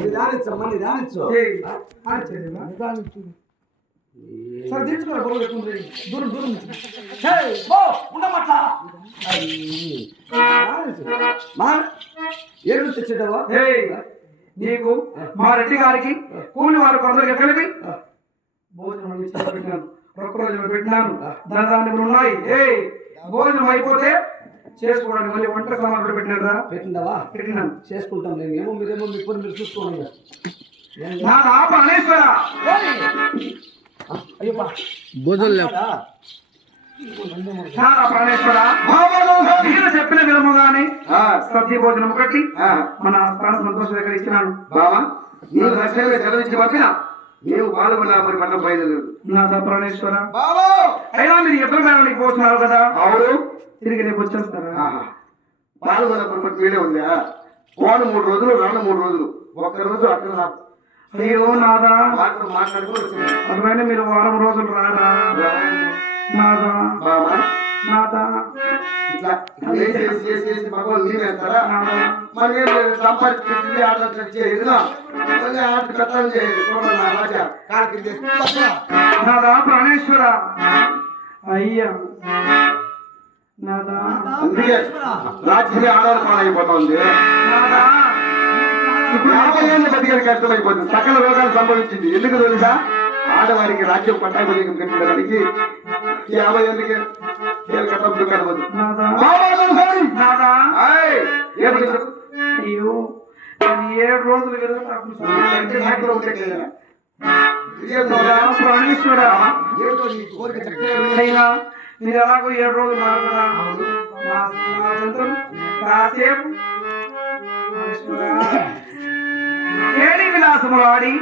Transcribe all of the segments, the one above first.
నిదానించమ్మా నిదానించు సరే తీర్చుకోరా బరువు ఎక్కువ దూరం దూరం ఉండమట్లా ఏడు తెచ్చేదావా నీకు మా రెడ్డి గారికి కూలి వారికి అందరికి కలిపి భోజనం పెట్టినాను ఒక్క రోజులు పెట్టినాను ధనధాన్యములు ఉన్నాయి భోజనం అయిపోతే చేసుకోవడానికి మళ్ళీ వంట సామాన్లు పెట్టినారా పెట్టిందావా పెట్టినాను చేసుకుంటాం నేను ఏమో మీరేమో మీ పని మీరు చూసుకోండి నా ప్రాణేశ్వర అయ్యప్ప భోజనం ప్రాణేశ్వర మీరు చెప్పిన విధముగానే సద్య భోజనం కట్టి మన ప్రాణ సంతోష దగ్గర ఇచ్చినాను బాబా నీవు దర్శనంగా చదివించి పంపినా మేము పాల్గొన్నా మరి పంట పోయేది నాదా ప్రాణేశ్వర అయినా మీరు ఎప్పుడు మేడానికి పోతున్నారు కదా అవును తిరిగి రేపు వచ్చేస్తారా పాల్గొన్నప్పుడు మీరే ఉందా పోను 3 రోజులు రాను 3 రోజులు ఒక్క రోజు అక్కడ అయ్యో నాదా మాట్లాడుకుని వచ్చింది అటువైనా మీరు వారం రోజులు రారా నాదా బాబా నాదా ఇట్లా చేసి మగవాళ్ళు నీవేస్తారా మరి సంపాదించి ఆటలు చేయదునా మళ్ళీ ఆట కట్టాలు చేయాలి చూడండి నా రాజా కాళ్ళకి నాదా ప్రాణేశ్వర అయ్యా నాదా అందుకే రాజ్యమే ఆడవాళ్ళ పాలు అయిపోతుంది నాదా ఇప్పుడు 50 ఏళ్ళ బతికి కష్టమైపోతుంది సకల రోగాలు సంభవించింది ఎందుకు తెలుసా ఆడవారికి రాజ్యం పట్టాభిషేకం కట్టించడానికి 50 ఏళ్ళకి కట్టం దుకాణం నాదా అయ్యో 7 రోజులు ప్రాణేశ్వర అయినా మీరు ఎలాగో 7 రోజులు కాసేపు ఏడి విలాసములు ఆడి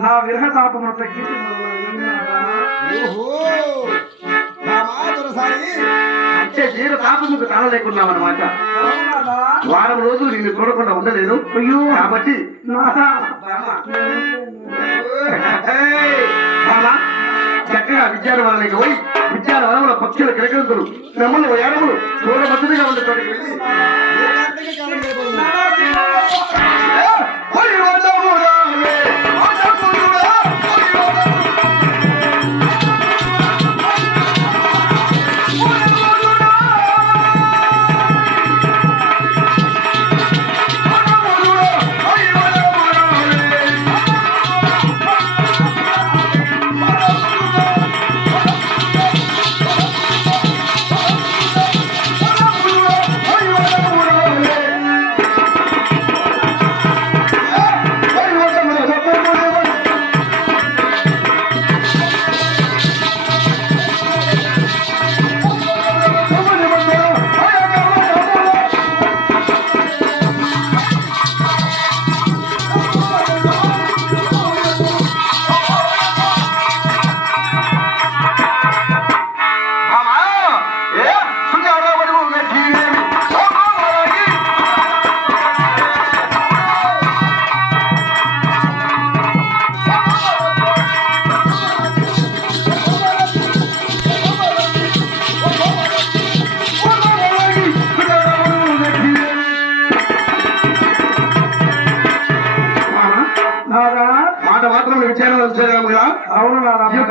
నా విరహతాపమును తగ్గించి అంటే నేను తాపముకు తాళలేకున్నామన్నమాట వారం రోజులు నిన్ను చూడకుండా ఉండలేదు కాబట్టి చక్కగా విద్యాలయానికి పోయి విద్యాలయంలో పక్షుల కిలకలు శ్రమలు ఏడములు చూడబద్దుగా ఉండేటువంటి వెళ్ళి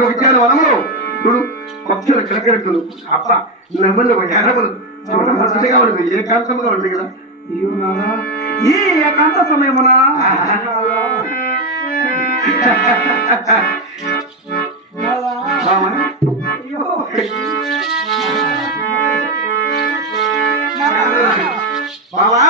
విద్యాలవనములు చూడు పక్షుల కిలకరెట్టులు అప్ప నెమ్మలు ఎడమలు చూడ మంచిగా ఉంది ఏకాంతంగా ఉంది కదా ఈ ఏకాంత సమయమున బావా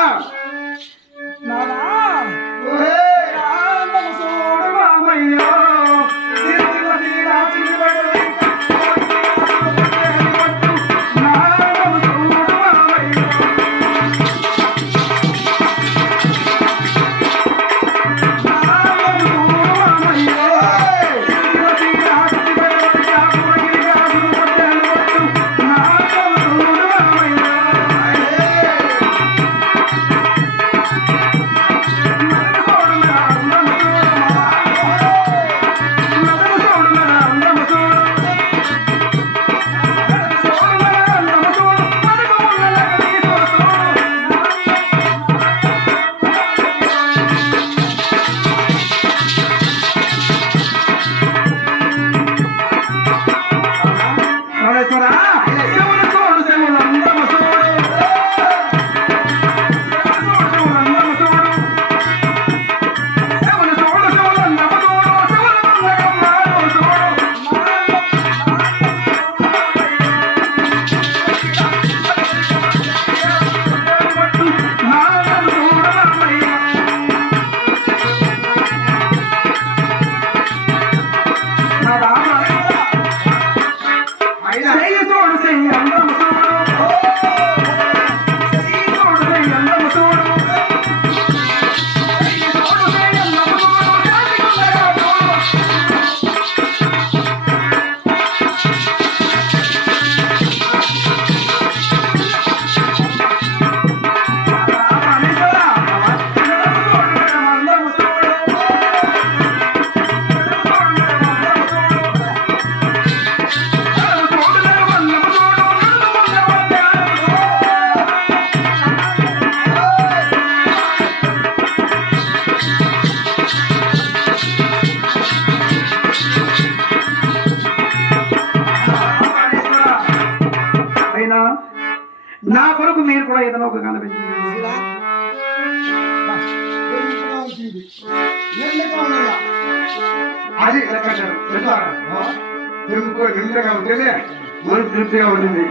ఏదైనా ఒక కనిపించింది అది లెక్కంటారు నిండుగా ఉంటేనే మనసు తృప్తిగా ఉంటుంది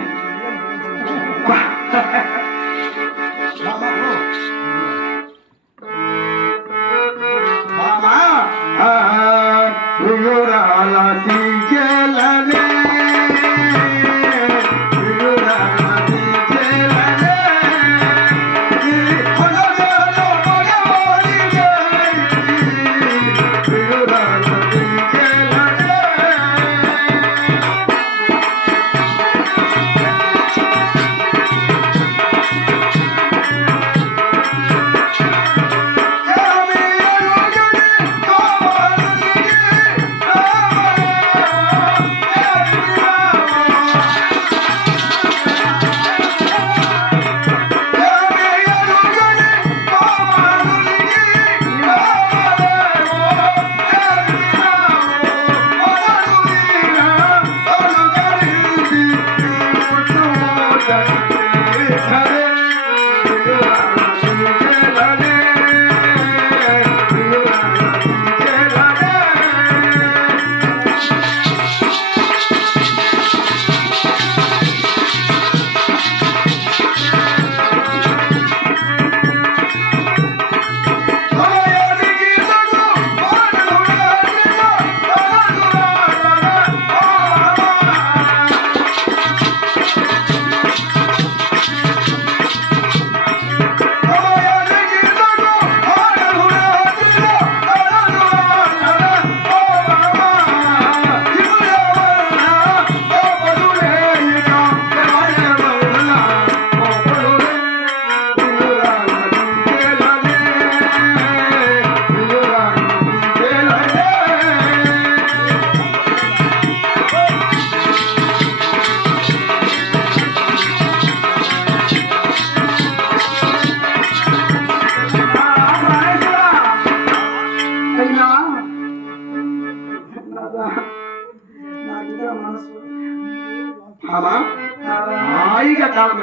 హాయిగా కాలం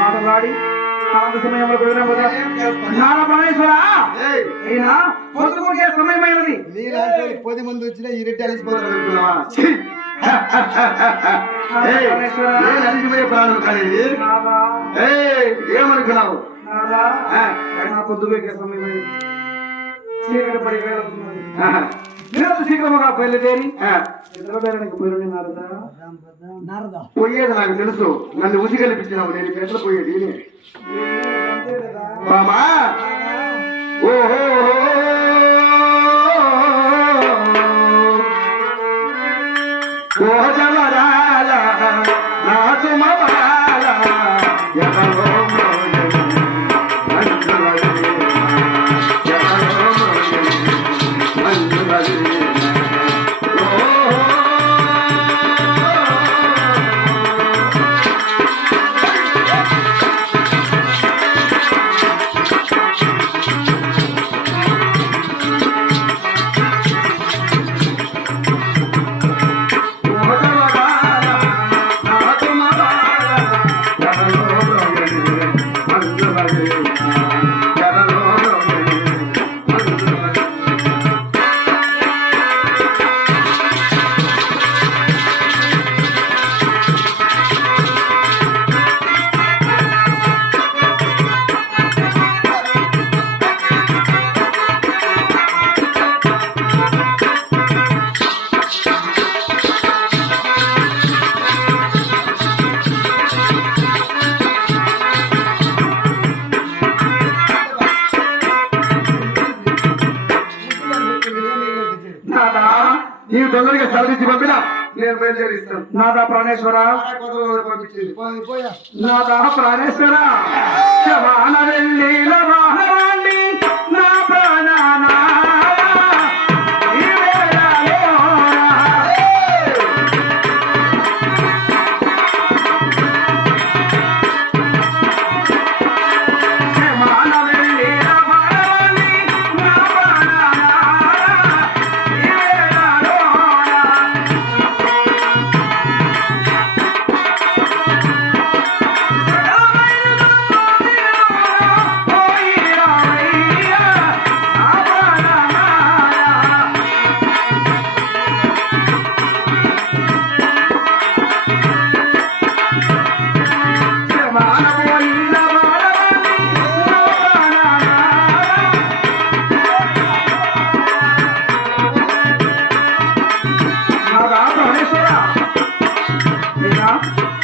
మాట్లాడి ఆనంద సమయంలో నారా పరమేశ్వర ఏయ్, అయినా పొద్దుకొచ్చే సమయమైనది. నీలాంటి 10 మంది వచ్చినా ఈ రెడ్డి అలిసిపోతాడు అనుకున్నావా? ఛీ! ఏయ్, నేను అలిసిపోయే ప్రాణం కానీ నాదా ఏమనుకున్నావు? నాదా ఆ, అయినా పొద్దుకొచ్చే సమయమైనది. చీకటి పడి వేళవుతున్నది. ఆహా, నేను శీఘ్రముగా బయలుదేరి ఆ, నిద్రపోయానికి పోయి నారదా. నారదా పోయేది నాకు తెలుసు. నన్ను ఉసి కల్పించినావు. నేను ఎట్లా పోయేది అంతే కదా. బామా ఓహో ఓ జవరాల నా సుమవాల ఎవరో మోయని మంజులది ఎవరో మోయని మంజులది నాదా నీవు తొందరగా సెలవిచ్చి పంపినా నేను బయలుదేరిస్తాను. నాదా ప్రాణేశ్వర పంపించింది పోయా నాదా ప్రాణేశ్వర శవాన వెళ్ళి లవాహవాణి నా ప్రాణానా ఈ వేళలో శవాన వెళ్ళి లవాహవాణి నా ప్రాణానా ఈ వేళలో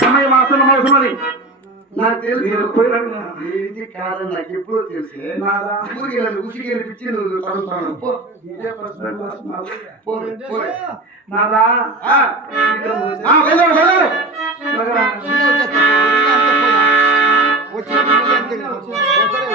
సమయమాసనమవుతున్నది. నాకు తెలుసు మీరు పోయిరండి. ఇది కాదని నాకు ఎప్పుడో తెలిసే. నాదా ఊరికి వెళ్ళి ఉసికి వెళ్ళిపించి నువ్వు తడుతాను పో. ఇదే ప్రశ్న పోరే, పోరే. నాదా ఆ, వెళ్ళాడు వెళ్ళాడు. త్వరగా రా. వచ్చినప్పుడు